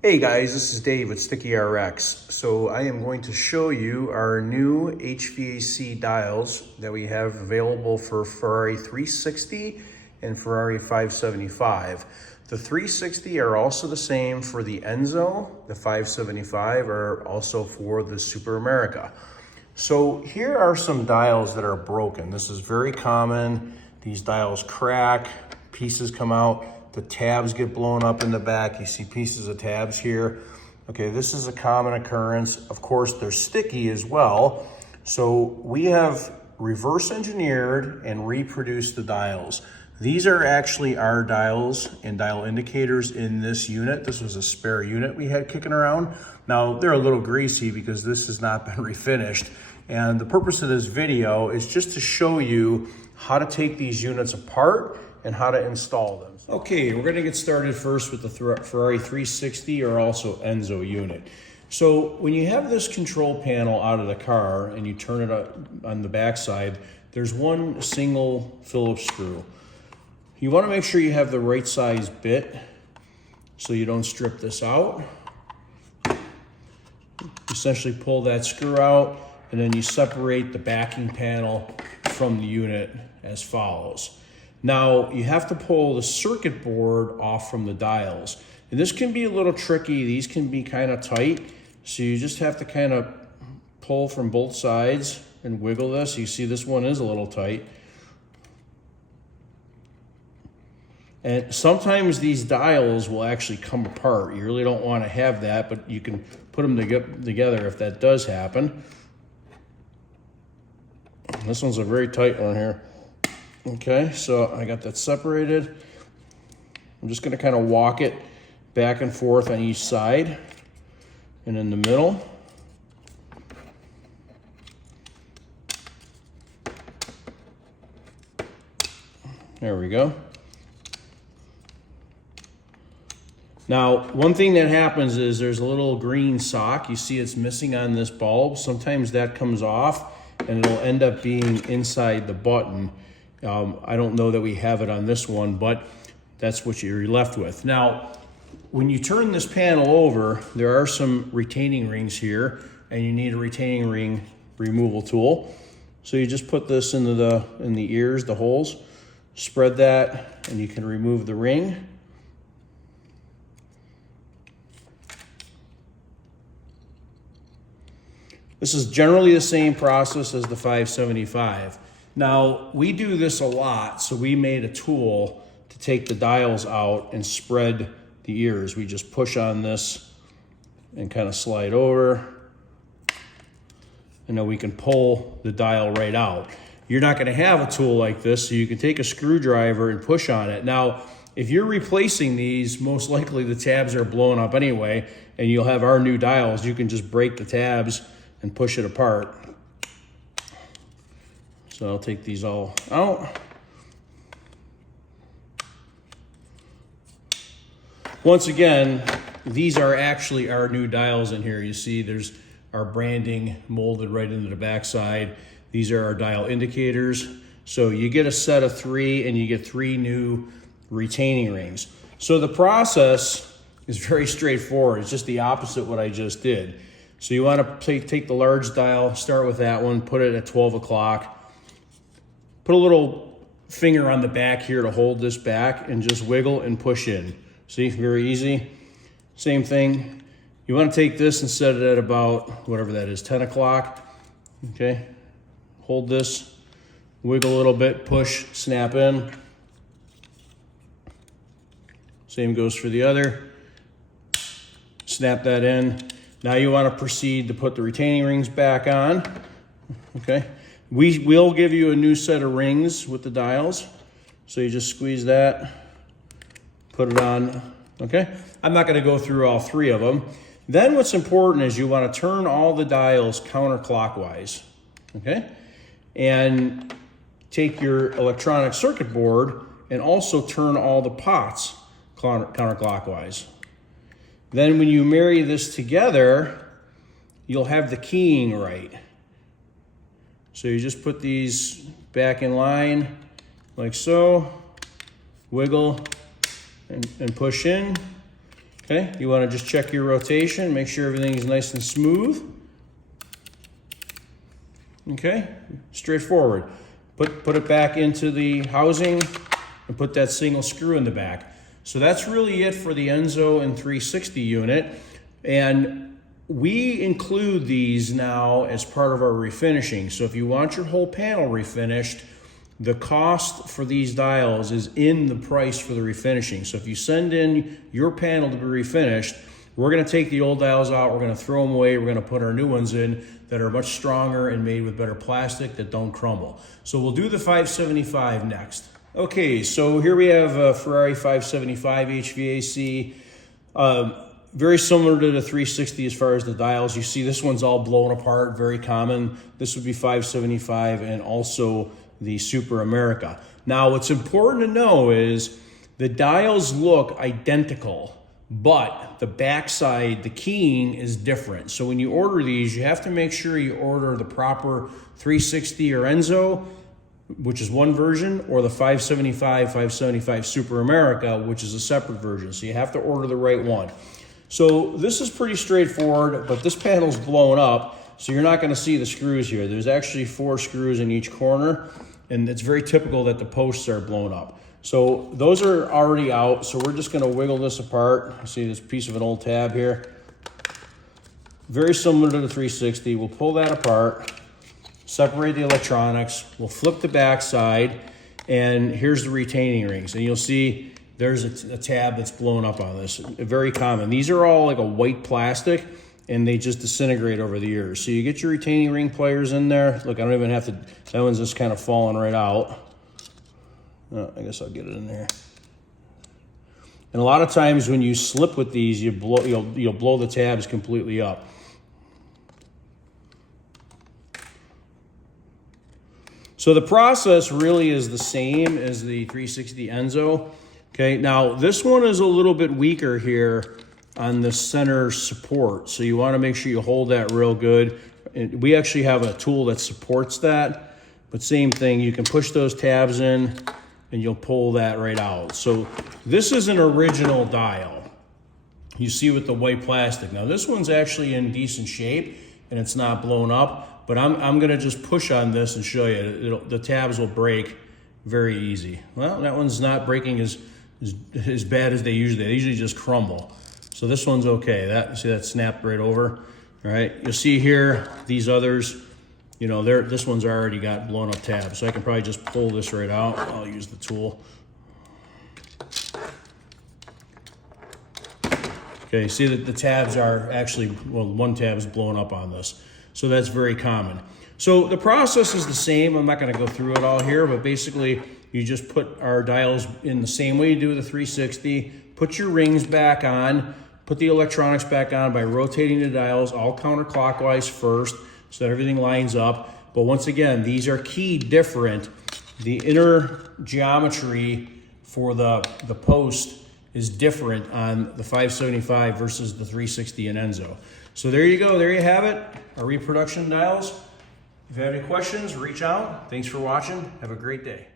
Hey guys, this is Dave with Sticky RX. So I am going to show you our new HVAC dials that we have available for Ferrari 360 and Ferrari 575. The 360 are also the same for the Enzo. The 575 are also for the Superamerica. So here are some dials that are broken. This is very common. These dials crack, pieces come out. The tabs get blown up in the back. You see pieces of tabs here. Okay, this is a common occurrence. Of course, they're sticky as well. So we have reverse engineered and reproduced the dials. These are actually our dials and dial indicators in this unit. This was a spare unit we had kicking around. Now, they're a little greasy because this has not been refinished. And the purpose of this video is just to show you how to take these units apart and how to install them. Okay, we're gonna get started first with the Ferrari 360 or also Enzo unit. So when you have this control panel out of the car and you turn it up on the back side, there's one single Phillips screw. You wanna make sure you have the right size bit so you don't strip this out. Essentially pull that screw out and then you separate the backing panel from the unit as follows. Now, you have to pull the circuit board off from the dials. And this can be a little tricky. These can be kind of tight. So you just have to kind of pull from both sides and wiggle this. You see this one is a little tight. And sometimes these dials will actually come apart. You really don't want to have that, but you can put them together if that does happen. This one's a very tight one here. Okay, so I got that separated. I'm just gonna kind of walk it back and forth on each side and in the middle. There we go. Now, one thing that happens is there's a little green sock. You see it's missing on this bulb. Sometimes that comes off and it'll end up being inside the button. I don't know that we have it on this one, but that's what you're left with. Now, when you turn this panel over, there are some retaining rings here, and you need a retaining ring removal tool. So you just put this into the ears, the holes, spread that, and you can remove the ring. This is generally the same process as the 575. Now, we do this a lot, so we made a tool to take the dials out and spread the ears. We just push on this and kind of slide over, and then we can pull the dial right out. You're not gonna have a tool like this, so you can take a screwdriver and push on it. Now, if you're replacing these, most likely the tabs are blown up anyway, and you'll have our new dials. You can just break the tabs and push it apart. So I'll take these all out. Once again, these are actually our new dials in here. You see there's our branding molded right into the backside. These are our dial indicators. So you get a set of 3 and you get 3 new retaining rings. So the process is very straightforward. It's just the opposite of what I just did. So you want to take the large dial, start with that one, put it at 12 o'clock. Put a little finger on the back here to hold this back and just wiggle and push in. See, very easy. Same thing. You want to take this and set it at about, whatever that is, 10 o'clock. Okay, hold this, wiggle a little bit, push, snap in. Same goes for the other. Snap that in. Now you want to proceed to put the retaining rings back on. Okay. We will give you a new set of rings with the dials. So you just squeeze that, put it on, okay? I'm not gonna go through all 3 of them. Then what's important is you wanna turn all the dials counterclockwise, okay? And take your electronic circuit board and also turn all the pots counterclockwise. Then when you marry this together, you'll have the keying right. So you just put these back in line like so, wiggle and push in. Okay, you want to just check your rotation, make sure everything is nice and smooth. Okay, straightforward. Put it back into the housing and put that single screw in the back. So that's really it for the Enzo and 360 unit. And we include these now as part of our refinishing. So if you want your whole panel refinished, the cost for these dials is in the price for the refinishing. So if you send in your panel to be refinished, we're gonna take the old dials out, we're gonna throw them away, we're gonna put our new ones in that are much stronger and made with better plastic that don't crumble. So we'll do the 575 next. Okay, so here we have a Ferrari 575 HVAC. Very similar to the 360 as far as the dials. You see this one's all blown apart, very common. This would be 575 and also the Superamerica. Now what's important to know is the dials look identical, but the backside, the keying is different. So when you order these, you have to make sure you order the proper 360 or Enzo, which is one version, or the 575 Superamerica, which is a separate version. So you have to order the right one. So this is pretty straightforward, but this panel's blown up, so you're not gonna see the screws here. There's actually 4 screws in each corner, and it's very typical that the posts are blown up. So those are already out, so we're just gonna wiggle this apart. See this piece of an old tab here? Very similar to the 360. We'll pull that apart, separate the electronics, we'll flip the back side, and here's the retaining rings. And you'll see there's a tab that's blown up on this. Very common. These are all like a white plastic, and they just disintegrate over the years. So you get your retaining ring pliers in there. Look, I don't even have to, that one's just kind of falling right out. Oh, I guess I'll get it in there. And a lot of times when you slip with these, you'll blow the tabs completely up. So the process really is the same as the 360 Enzo. Okay, now this one is a little bit weaker here on the center support. So you want to make sure you hold that real good. And we actually have a tool that supports that, but same thing, you can push those tabs in and you'll pull that right out. So this is an original dial. You see with the white plastic. Now this one's actually in decent shape and it's not blown up, but I'm gonna just push on this and show you. The tabs will break very easy. Well, that one's not breaking as bad as they usually just crumble. So this one's okay. See that snapped right over. All right, you'll see here, these others, you know, this one's already got blown up tabs. So I can probably just pull this right out. I'll use the tool. Okay, see that the tabs are actually, well, one tab is blown up on this. So that's very common. So the process is the same. I'm not gonna go through it all here, but basically you just put our dials in the same way you do the 360, put your rings back on, put the electronics back on by rotating the dials all counterclockwise first so that everything lines up. But once again, these are keyed different. The inner geometry for the post is different on the 575 versus the 360 and Enzo. So there you go, there you have it, our reproduction dials. If you have any questions, reach out. Thanks for watching, have a great day.